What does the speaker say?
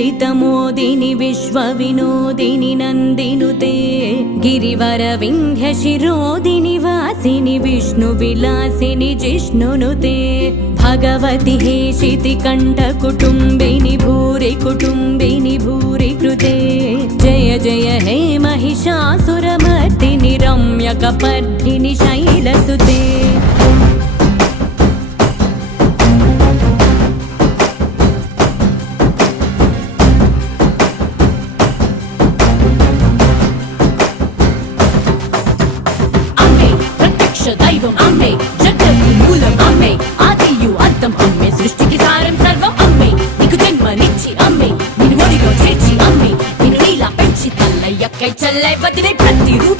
मुदितमोदिनि विश्वविनोदिनि नन्दिनुते गिरिवरविन्ध्यशिरोदिनि वासिनि विष्णुविलासिनि जिष्णुनुते भगवति हेशितिकण्ठकुटुम्बिनि भूरि कुटुम्बिनि भूरि कृते जय जय हे महिषासुरमर्दिनि रम्यकपर्दिनि शैलसुते दैवम अम्मे जगत्तु मूलम अम्मे आदियु अंतम अम्मे सृष्टिकी सारं सर्वं अम्मे नीकु जन्मनिच्చి अम्मे निन्नु ఒడిలో చేర్చి अम्मे నిన్ను నీలా పెంచి తల్లయ్యకై చల్లై వదిలే ప్రతి రూప